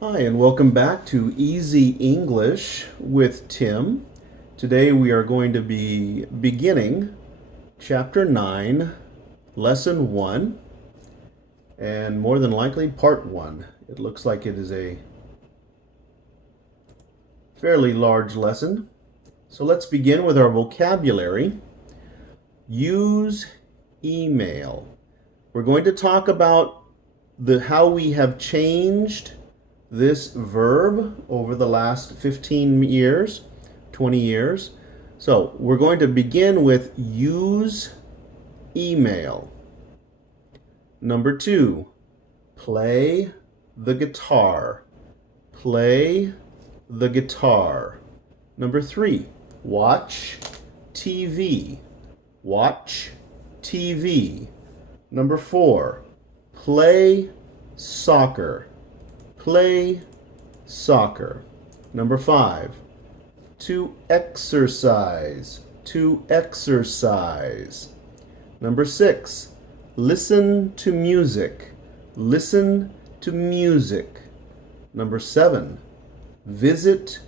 Hi, and welcome back to Easy English with Tim. Today we are going to be beginning Chapter 9, Lesson 1, and more than likely Part 1. It looks like it is a fairly large lesson. So let's begin with our vocabulary. Use email. We're going to talk about how we have changed this verb over the last 15 years, 20 years. So we're going to begin with use email. Number 2, play the guitar. Play the guitar. Number 3, watch TV. Watch TV. Number 4, play soccer. Play soccer. Number 5, to exercise. To exercise. Number 6, listen to music. Listen to music. Number 7, visit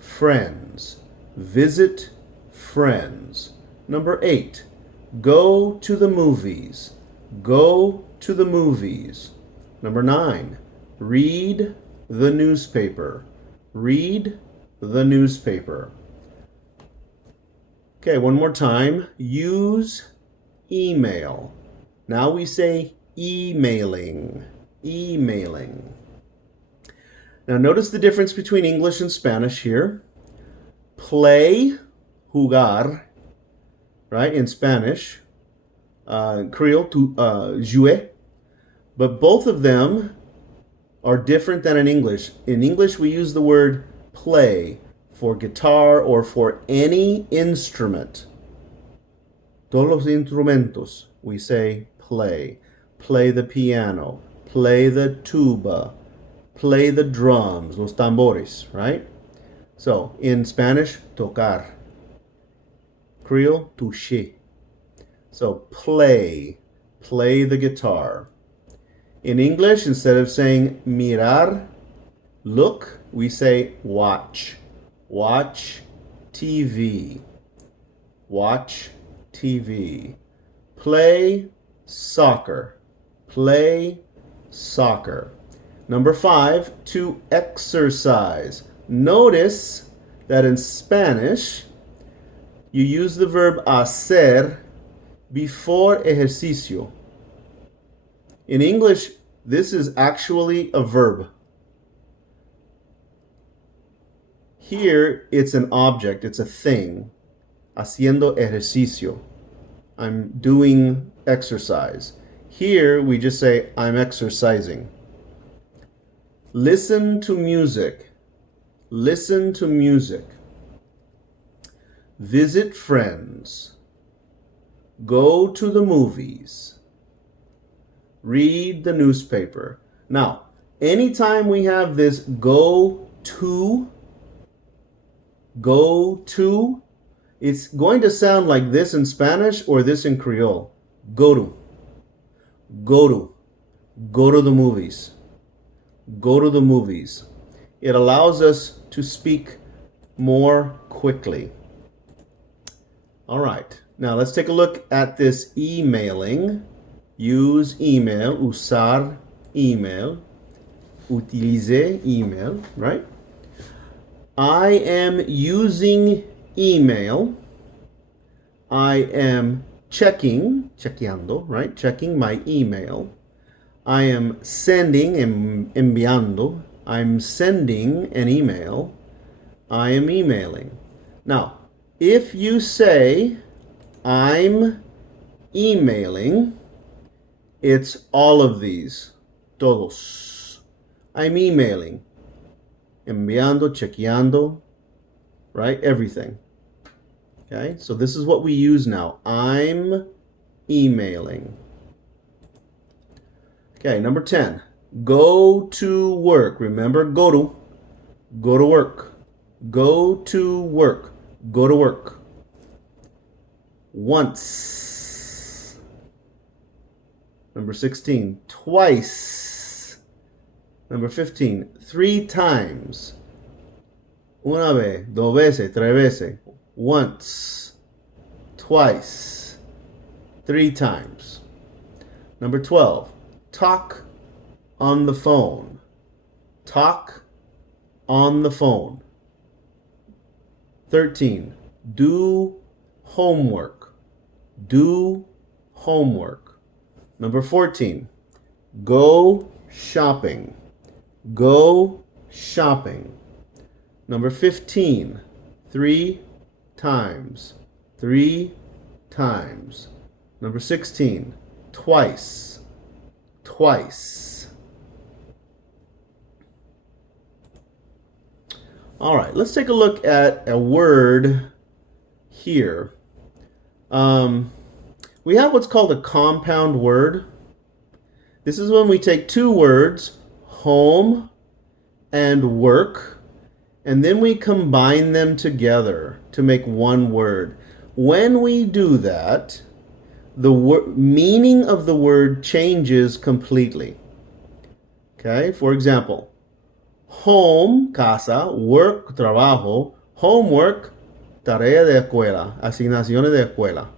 friends. Visit friends. Number 8, go to the movies. Go to the movies. Number 9, read the newspaper. Read the newspaper. Okay, one more time. Use email. Now we say emailing. Emailing. Now notice the difference between English and Spanish here. Play, jugar, right, in Spanish. Creole, jouer. But both of them are different than in English. In English, we use the word play for guitar or for any instrument. Todos los instrumentos, we say play. Play the piano, play the tuba, play the drums, los tambores, right? So, in Spanish, tocar. Creole, toucher. So, play the guitar. In English, instead of saying mirar, look, we say watch. Watch TV. Watch TV. Play soccer. Play soccer. Number 5, to exercise. Notice that in Spanish, you use the verb hacer before ejercicio. In English, this is actually a verb. Here, it's an object, it's a thing. Haciendo ejercicio. I'm doing exercise. Here, we just say, I'm exercising. Listen to music. Listen to music. Visit friends. Go to the movies. Read the newspaper. Now, anytime we have this go to, it's going to sound like this in Spanish or this in Creole. Go to. Go to. Go to the movies. Go to the movies. It allows us to speak more quickly. All right. Now let's take a look at this emailing. Use email, usar email, utilize email, right? I am using email. I am chequeando, right? Checking my email. I am sending, enviando. I'm sending an email. I am emailing. Now, if you say I'm emailing, it's all of these. Todos. I'm emailing. Enviando, chequeando, right? Everything. Okay? So this is what we use now. I'm emailing. Okay, number 10. Go to work. Remember, go to. Go to work. Go to work. Go to work. Once. Number 16, twice. Number 15, 3 times. Una vez, dos veces, tres veces. Once, twice, 3 times. Number 12, talk on the phone. Talk on the phone. 13, do homework. Do homework. Number 14, go shopping. Go shopping. Number 15, 3 times. 3 times. Number 16, twice. Twice. All right, let's take a look at a word here. We have what's called a compound word. This is when we take 2 words, home and work, and then we combine them together to make one word. When we do that, the meaning of the word changes completely. Okay, for example, home, casa, work, trabajo, homework, tarea de escuela, asignaciones de escuela.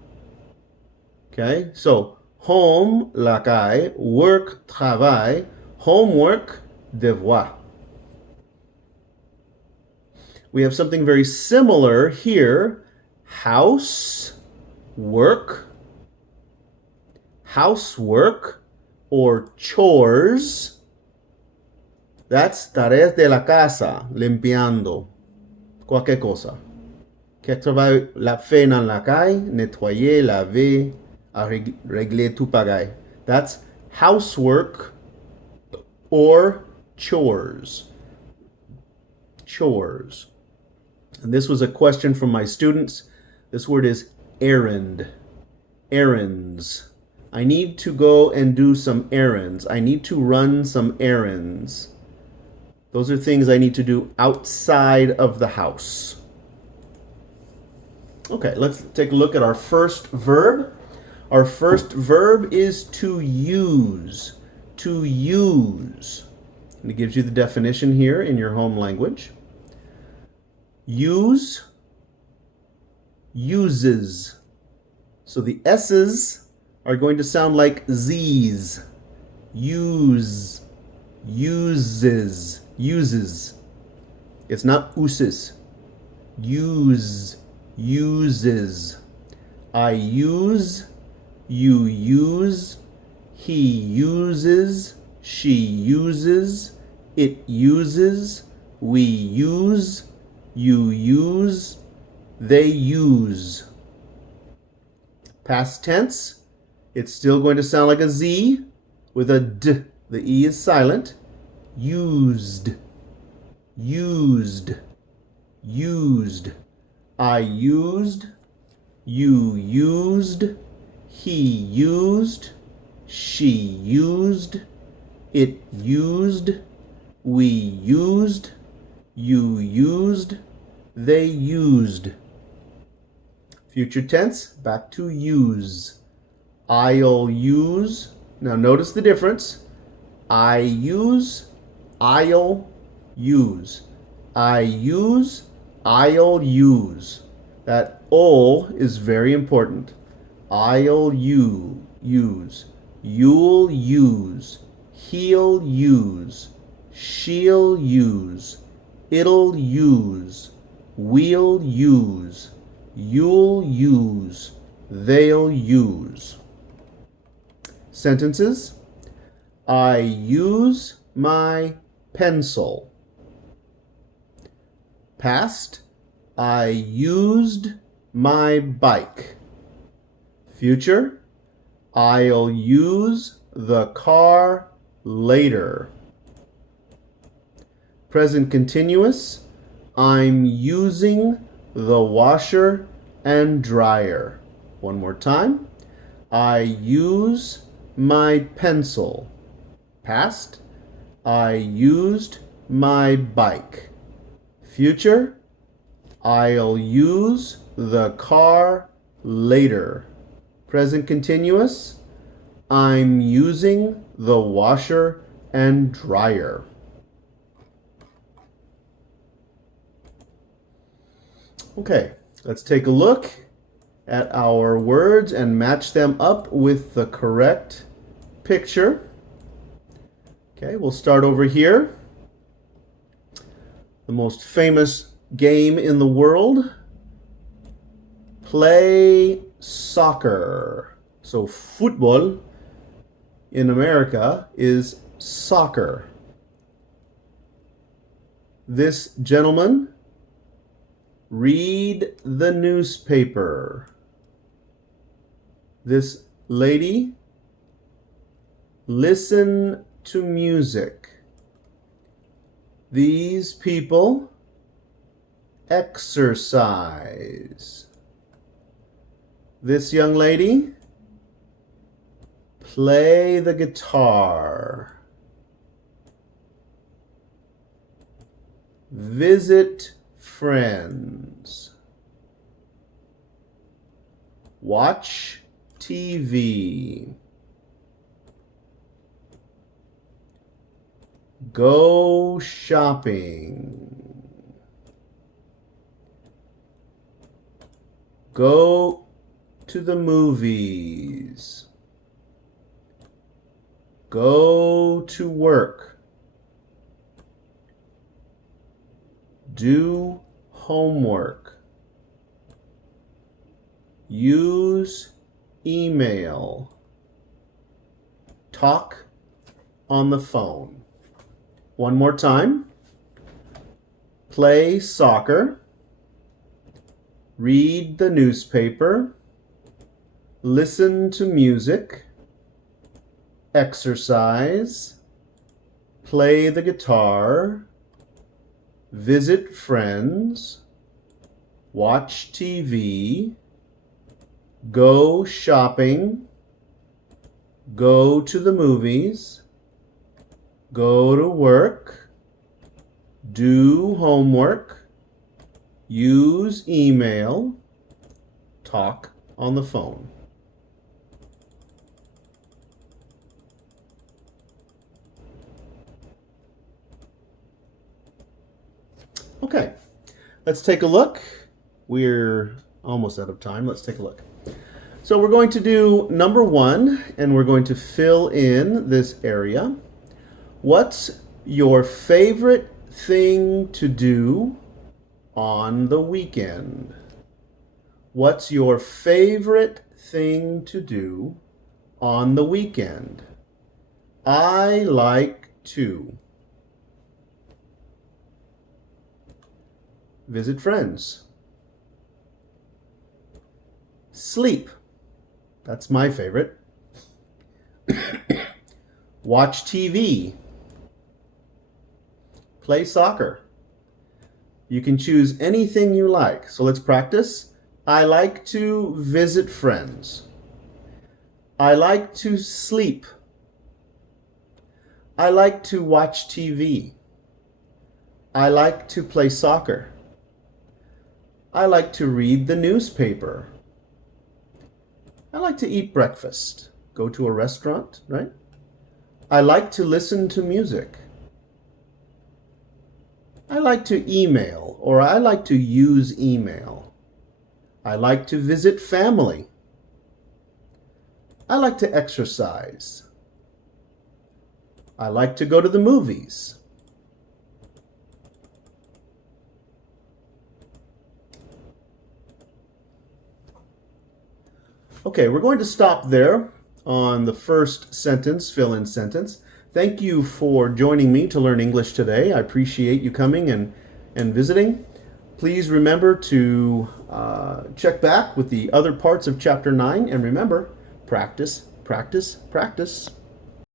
Okay, so home, la calle, work, travail, homework, devoir. We have something very similar here. House, work, housework, or chores. That's tareas de la casa, limpiando, cualquier cosa. Que travail, la fait dans la caille, nettoyer, laver, régler tout pagaille. That's housework or chores. Chores. And this was a question from my students. This word is errand. Errands. I need to go and do some errands. I need to run some errands. Those are things I need to do outside of the house. Okay, let's take a look at our first verb. Our first verb is to use. To use. And it gives you the definition here in your home language. Use, uses. So the S's are going to sound like Z's. Use, uses, uses. It's not uses. Use, uses. I use, you use, he uses, she uses, it uses, we use, you use, they use. Past tense, it's still going to sound like a Z with a D. The E is silent. Used, used, used. I used, you used, he used, she used, it used, we used, you used, they used. Future tense, back to use. I'll use. Now notice the difference. I use, I'll use. I use, I'll use. That "ll" is very important. I'll use. You'll use. He'll use. She'll use. It'll use. We'll use. You'll use. They'll use. Sentences. I use my pencil. Past. I used my bike. Future. I'll use the car later. Present continuous. I'm using the washer and dryer. One more time. I use my pencil. Past. I used my bike. Future. I'll use the car later. Present continuous. I'm using the washer and dryer. Okay, let's take a look at our words and match them up with the correct picture. Okay, we'll start over here. The most famous game in the world. Play soccer. So football in America is soccer. This gentleman, read the newspaper. This lady, listen to music. These people, exercise. This young lady, play the guitar. Visit friends. Watch TV. Go shopping. Go to the movies. Go to work. Do homework. Use email. Talk on the phone. One more time. Play soccer. Read the newspaper. Listen to music. Exercise. Play the guitar. Visit friends. Watch TV. Go shopping. Go to the movies. Go to work. Do homework. Use email. Talk on the phone. Okay, let's take a look. We're almost out of time. Let's take a look. So we're going to do number 1, and we're going to fill in this area. What's your favorite thing to do on the weekend? What's your favorite thing to do on the weekend? I like to visit friends. Sleep. That's my favorite. Watch TV. Play soccer. You can choose anything you like. So let's practice. I like to visit friends. I like to sleep. I like to watch TV. I like to play soccer. I like to read the newspaper. I like to eat breakfast. Go to a restaurant, right? I like to listen to music. I like to email, or I like to use email. I like to visit family. I like to exercise. I like to go to the movies. Okay, we're going to stop there on the first sentence, fill-in sentence. Thank you for joining me to learn English today. I appreciate you coming and visiting. Please remember to check back with the other parts of Chapter 9. And remember, practice, practice, practice.